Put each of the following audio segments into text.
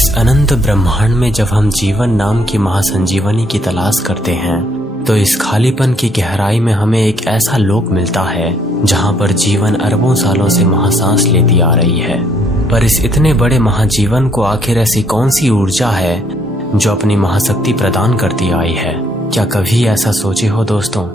इस अनंत ब्रह्मांड में जब हम जीवन नाम की महासंजीवनी की तलाश करते हैं तो इस खालीपन की गहराई में हमें एक ऐसा लोक मिलता है जहां पर जीवन अरबों सालों से महासांस लेती आ रही है। पर इस इतने बड़े महाजीवन को आखिर ऐसी कौन सी ऊर्जा है जो अपनी महाशक्ति प्रदान करती आई है? क्या कभी ऐसा सोचे हो दोस्तों?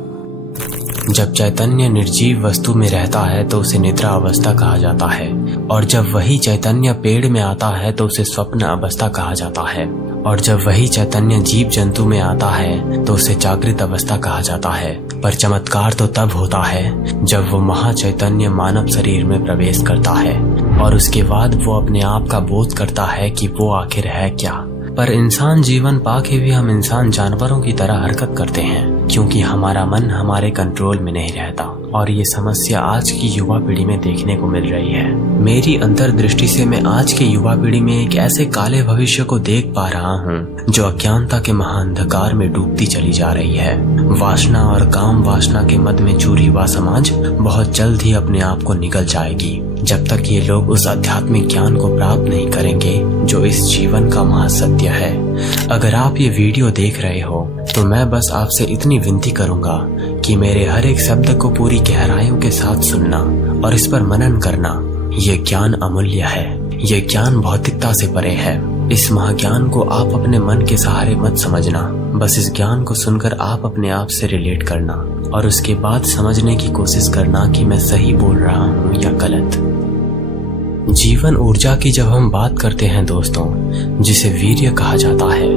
जब चैतन्य निर्जीव वस्तु में रहता है तो उसे निद्रा अवस्था कहा जाता है, और जब वही चैतन्य पेड़ में आता है तो उसे स्वप्न अवस्था कहा जाता है, और जब वही चैतन्य जीव जंतु में आता है तो उसे जागृत अवस्था कहा जाता है। पर चमत्कार तो तब होता है जब वो महाचैतन्य मानव शरीर में प्रवेश करता है और उसके बाद वो अपने आप का बोध करता है कि वो आखिर है क्या। पर इंसान जीवन पाके भी हम इंसान जानवरों की तरह हरकत करते हैं क्योंकि हमारा मन हमारे कंट्रोल में नहीं रहता, और ये समस्या आज की युवा पीढ़ी में देखने को मिल रही है। मेरी अंतर्दृष्टि से मैं आज के युवा पीढ़ी में एक ऐसे काले भविष्य को देख पा रहा हूँ जो अज्ञानता के महाअंधकार में डूबती चली जा रही है। वासना और काम वासना के मद में चूरी हुआ समाज बहुत जल्द ही अपने आप को निगल जाएगी जब तक ये लोग उस आध्यात्मिक ज्ञान को प्राप्त नहीं करेंगे जो इस जीवन का महासत्य है। अगर आप ये वीडियो देख रहे हो तो मैं बस आपसे इतनी विनती करूंगा कि मेरे हर एक शब्द को पूरी गहराइयों के साथ सुनना और इस पर मनन करना। ये ज्ञान अमूल्य है, ये ज्ञान भौतिकता से परे है। इस महाज्ञान को आप अपने मन के सहारे मत समझना, बस इस ज्ञान को सुनकर आप अपने आप से रिलेट करना और उसके बाद समझने की कोशिश करना कि मैं सही बोल रहा हूँ या गलत। जीवन ऊर्जा की जब हम बात करते हैं दोस्तों, जिसे वीर्य कहा जाता है,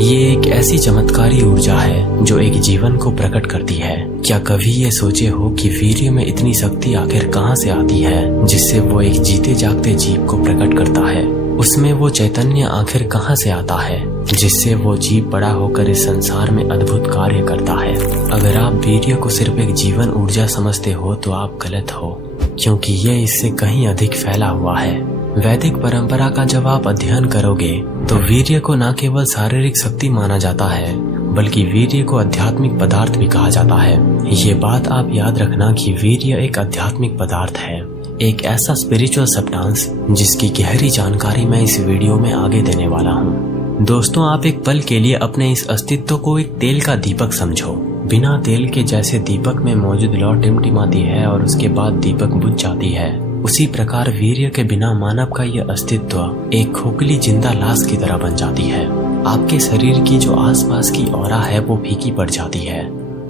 ये एक ऐसी चमत्कारी ऊर्जा है जो एक जीवन को प्रकट करती है। क्या कभी ये सोचे हो कि वीर्य में इतनी शक्ति आखिर कहाँ से आती है जिससे वो एक जीते जागते जीव को प्रकट करता है? उसमें वो चैतन्य आखिर कहाँ से आता है जिससे वो जीव बड़ा होकर इस संसार में अद्भुत कार्य करता है? अगर आप वीर्य को सिर्फ एक जीवन ऊर्जा समझते हो तो आप गलत हो, क्योंकि ये इससे कहीं अधिक फैला हुआ है। वैदिक परंपरा का जब आप अध्ययन करोगे तो वीर्य को न केवल शारीरिक शक्ति माना जाता है बल्कि वीर्य को आध्यात्मिक पदार्थ भी कहा जाता है। ये बात आप याद रखना कि वीर्य एक आध्यात्मिक पदार्थ है, एक ऐसा स्पिरिचुअल सब्सटेंस जिसकी गहरी जानकारी मैं इस वीडियो में आगे देने वाला हूँ। दोस्तों, आप एक पल के लिए अपने इस अस्तित्व को एक तेल का दीपक समझो। बिना तेल के जैसे दीपक में मौजूद लौ टिमटिमाती है और उसके बाद दीपक बुझ जाती है, उसी प्रकार वीर्य के बिना मानव का यह अस्तित्व एक खोखली जिंदा लाश की तरह बन जाती है। आपके शरीर की जो आसपास की ऑरा है वो फीकी पड़ जाती है।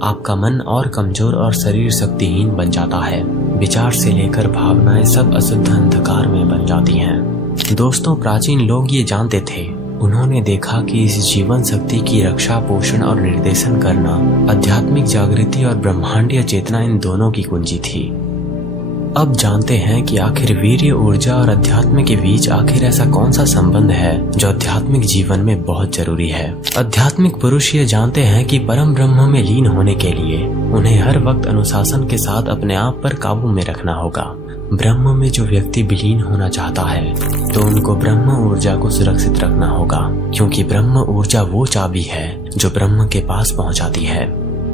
आपका मन और कमजोर और शरीर शक्तिहीन बन जाता है। विचार से लेकर भावनाएं सब अशुद्ध अंधकार में बन जाती हैं। दोस्तों, प्राचीन लोग ये जानते थे। उन्होंने देखा कि इस जीवन शक्ति की रक्षा, पोषण और निर्देशन करना आध्यात्मिक जागृति और ब्रह्मांडीय चेतना इन दोनों की कुंजी थी। अब जानते हैं कि आखिर वीर्य ऊर्जा और अध्यात्म के बीच आखिर ऐसा कौन सा संबंध है जो आध्यात्मिक जीवन में बहुत जरूरी है। आध्यात्मिक पुरुष ये जानते हैं कि परम ब्रह्म में लीन होने के लिए उन्हें हर वक्त अनुशासन के साथ अपने आप पर काबू में रखना होगा। ब्रह्म में जो व्यक्ति विलीन होना चाहता है तो उनको ब्रह्म ऊर्जा को सुरक्षित रखना होगा, क्योंकि ब्रह्म ऊर्जा वो चाबी है जो ब्रह्म के पास पहुंचाती है।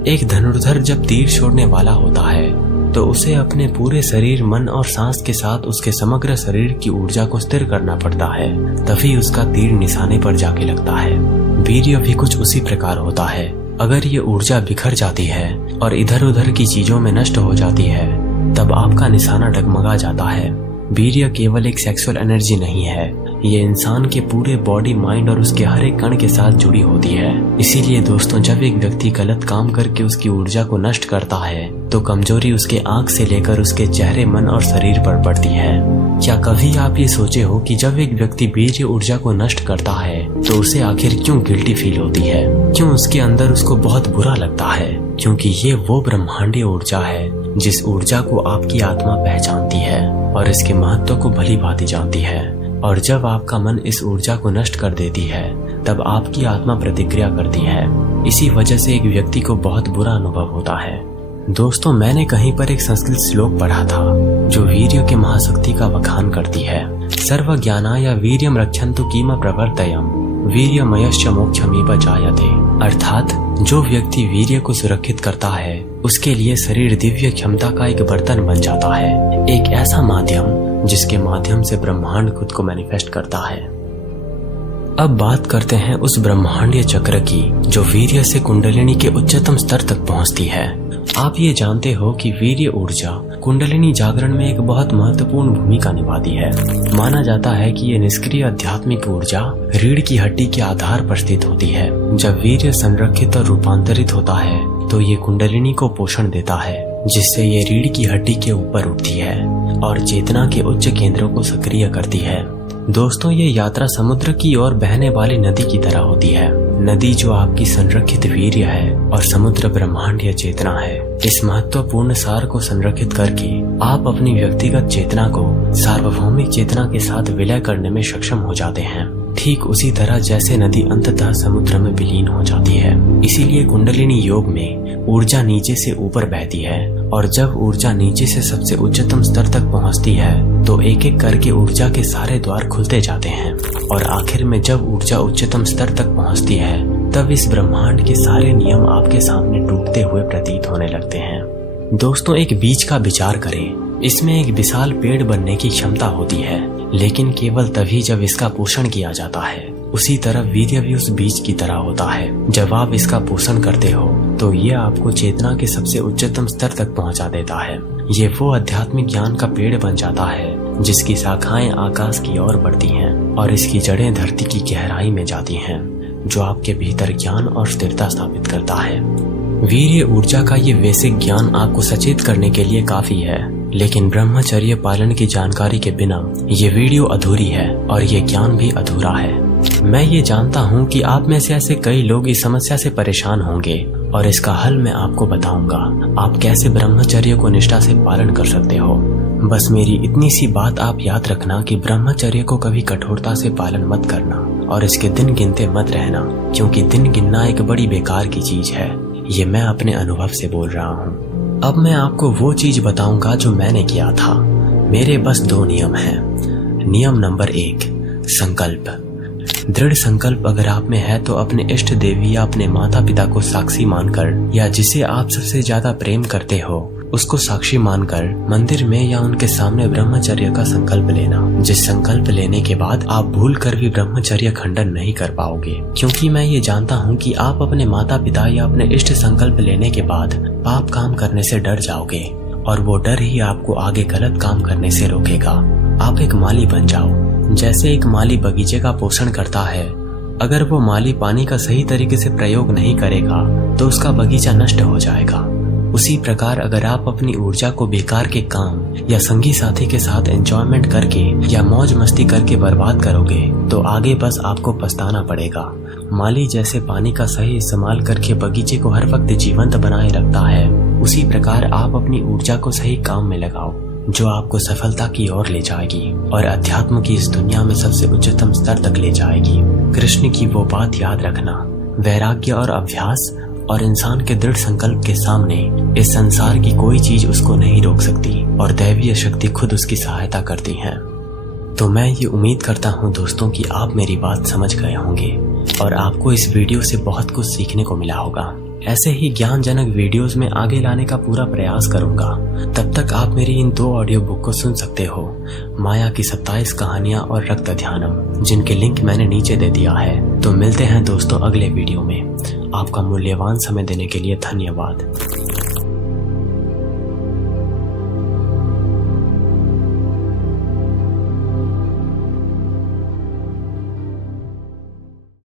एक धनुर्धर जब तीर छोड़ने वाला होता है तो उसे अपने पूरे शरीर, मन और सांस के साथ उसके समग्र शरीर की ऊर्जा को स्थिर करना पड़ता है, तभी उसका तीर निशाने पर जाके लगता है। वीर्य भी कुछ उसी प्रकार होता है। अगर ये ऊर्जा बिखर जाती है और इधर उधर की चीजों में नष्ट हो जाती है तब आपका निशाना डगमगा जाता है। वीर्य केवल एक सेक्सुअल एनर्जी नहीं है, ये इंसान के पूरे बॉडी, माइंड और उसके हर एक कण के साथ जुड़ी होती है। इसीलिए दोस्तों, जब एक व्यक्ति गलत काम करके उसकी ऊर्जा को नष्ट करता है तो कमजोरी उसके आंख से लेकर उसके चेहरे, मन और शरीर पर पड़ती है। क्या कभी आप ये सोचे हो कि जब एक व्यक्ति वीर्य ऊर्जा को नष्ट करता है तो उसे आखिर क्यों गिल्टी फील होती है, क्यों उसके अंदर उसको बहुत बुरा लगता है? क्योंकि ये वो ब्रह्मांडीय ऊर्जा है जिस ऊर्जा को आपकी आत्मा पहचानती है और इसके महत्व को भली भांति जानती है। और जब आपका मन इस ऊर्जा को नष्ट कर देती है तब आपकी आत्मा प्रतिक्रिया करती है। इसी वजह से एक व्यक्ति को बहुत बुरा अनुभव होता है। दोस्तों, मैंने कहीं पर एक संस्कृत श्लोक पढ़ा था जो वीर्य के महाशक्ति का बखान करती है। सर्व ज्ञानाय वीर्यम रक्षन्तु किम प्रवर्तयम् वीर्यमयश्च मोक्षमेव जायते। अर्थात जो व्यक्ति वीर्य को सुरक्षित करता है उसके लिए शरीर दिव्य क्षमता का एक बर्तन बन जाता है, एक ऐसा माध्यम जिसके माध्यम से ब्रह्मांड खुद को मैनिफेस्ट करता है। अब बात करते हैं उस ब्रह्मांडीय चक्र की जो वीर्य से कुंडलिनी के उच्चतम स्तर तक पहुंचती है। आप ये जानते हो कि वीर्य ऊर्जा कुंडलिनी जागरण में एक बहुत महत्वपूर्ण भूमिका निभाती है। माना जाता है कि ये निष्क्रिय आध्यात्मिक ऊर्जा रीढ़ की हड्डी के आधार पर स्थित होती है। जब वीर्य संरक्षित और रूपांतरित होता है तो ये कुंडलिनी को पोषण देता है, जिससे ये रीढ़ की हड्डी के ऊपर उठती है और चेतना के उच्च केंद्रों को सक्रिय करती है। दोस्तों, ये यात्रा समुद्र की ओर बहने वाली नदी की तरह होती है। नदी जो आपकी संरक्षित वीर्य है और समुद्र ब्रह्मांडीय चेतना है। इस महत्वपूर्ण सार को संरक्षित करके आप अपनी व्यक्तिगत चेतना को सार्वभौमिक चेतना के साथ विलय करने में सक्षम हो जाते हैं, ठीक उसी तरह जैसे नदी अंततः समुद्र में विलीन हो जाती है। इसीलिए कुंडलिनी योग में ऊर्जा नीचे से ऊपर बहती है और जब ऊर्जा नीचे से सबसे उच्चतम स्तर तक पहुंचती है तो एक एक करके ऊर्जा के सारे द्वार खुलते जाते हैं और आखिर में जब ऊर्जा उच्चतम स्तर तक पहुंचती है तब इस ब्रह्मांड के सारे नियम आपके सामने टूटते हुए प्रतीत होने लगते हैं। दोस्तों, एक बीज का विचार करें। इसमें एक विशाल पेड़ बनने की क्षमता होती है, लेकिन केवल तभी जब इसका पोषण किया जाता है। उसी तरह वीर्य भी उस बीज की तरह होता है। जब आप इसका पोषण करते हो तो ये आपको चेतना के सबसे उच्चतम स्तर तक पहुंचा देता है। ये वो आध्यात्मिक ज्ञान का पेड़ बन जाता है जिसकी शाखाएं आकाश की ओर बढ़ती हैं और इसकी जड़ें धरती की गहराई में जाती हैं, जो आपके भीतर ज्ञान और स्थिरता स्थापित करता है। वीर्य ऊर्जा का ये बेसिक ज्ञान आपको सचेत करने के लिए काफी है, लेकिन ब्रह्मचर्य पालन की जानकारी के बिना ये वीडियो अधूरी है और ये ज्ञान भी अधूरा है। मैं ये जानता हूँ कि आप में से ऐसे कई लोग इस समस्या से परेशान होंगे और इसका हल मैं आपको बताऊंगा। आप कैसे ब्रह्मचर्य को निष्ठा से पालन कर सकते हो। बस मेरी इतनी सी बात आप याद रखना कि ब्रह्मचर्य को कभी कठोरता से पालन मत करना और इसके दिन गिनते मत रहना, क्योंकि दिन गिनना एक बड़ी बेकार की चीज है। ये मैं अपने अनुभव से बोल रहा हूँ। अब मैं आपको वो चीज बताऊंगा जो मैंने किया था। मेरे बस 2 नियम हैं। नियम नंबर 1, संकल्प। दृढ़ संकल्प अगर आप में है तो अपने इष्ट देवी या अपने माता पिता को साक्षी मानकर या जिसे आप सबसे ज्यादा प्रेम करते हो उसको साक्षी मानकर मंदिर में या उनके सामने ब्रह्मचर्य का संकल्प लेना, जिस संकल्प लेने के बाद आप भूल कर भी ब्रह्मचर्य खंडन नहीं कर पाओगे। क्योंकि मैं ये जानता हूँ कि आप अपने माता पिता या अपने इष्ट संकल्प लेने के बाद पाप काम करने से डर जाओगे और वो डर ही आपको आगे गलत काम करने से रोकेगा। आप एक माली बन जाओ। जैसे एक माली बगीचे का पोषण करता है, अगर वो माली पानी का सही तरीके से प्रयोग नहीं करेगा तो उसका बगीचा नष्ट हो जाएगा। उसी प्रकार अगर आप अपनी ऊर्जा को बेकार के काम या संगी साथी के साथ एंजॉयमेंट करके या मौज मस्ती करके बर्बाद करोगे तो आगे बस आपको पछताना पड़ेगा। माली जैसे पानी का सही इस्तेमाल करके बगीचे को हर वक्त जीवंत बनाए रखता है, उसी प्रकार आप अपनी ऊर्जा को सही काम में लगाओ जो आपको सफलता की ओर ले जाएगी और अध्यात्म की इस दुनिया में सबसे उच्चतम स्तर तक ले जाएगी। कृष्ण की वो बात याद रखना, वैराग्य और अभ्यास और इंसान के दृढ़ संकल्प के सामने इस संसार की कोई चीज उसको नहीं रोक सकती और दैवीय शक्ति खुद उसकी सहायता करती है। तो मैं ये उम्मीद करता हूँ दोस्तों कि आप मेरी बात समझ गए होंगे और आपको इस वीडियो से बहुत कुछ सीखने को मिला होगा। ऐसे ही ज्ञानजनक वीडियोस में आगे लाने का पूरा प्रयास करूंगा। तब तक आप मेरी इन 2 ऑडियो बुक को सुन सकते हो, माया की 27 कहानियां और रक्त ध्यानम, जिनके लिंक मैंने नीचे दे दिया है। तो मिलते हैं दोस्तों अगले वीडियो में। आपका मूल्यवान समय देने के लिए धन्यवाद।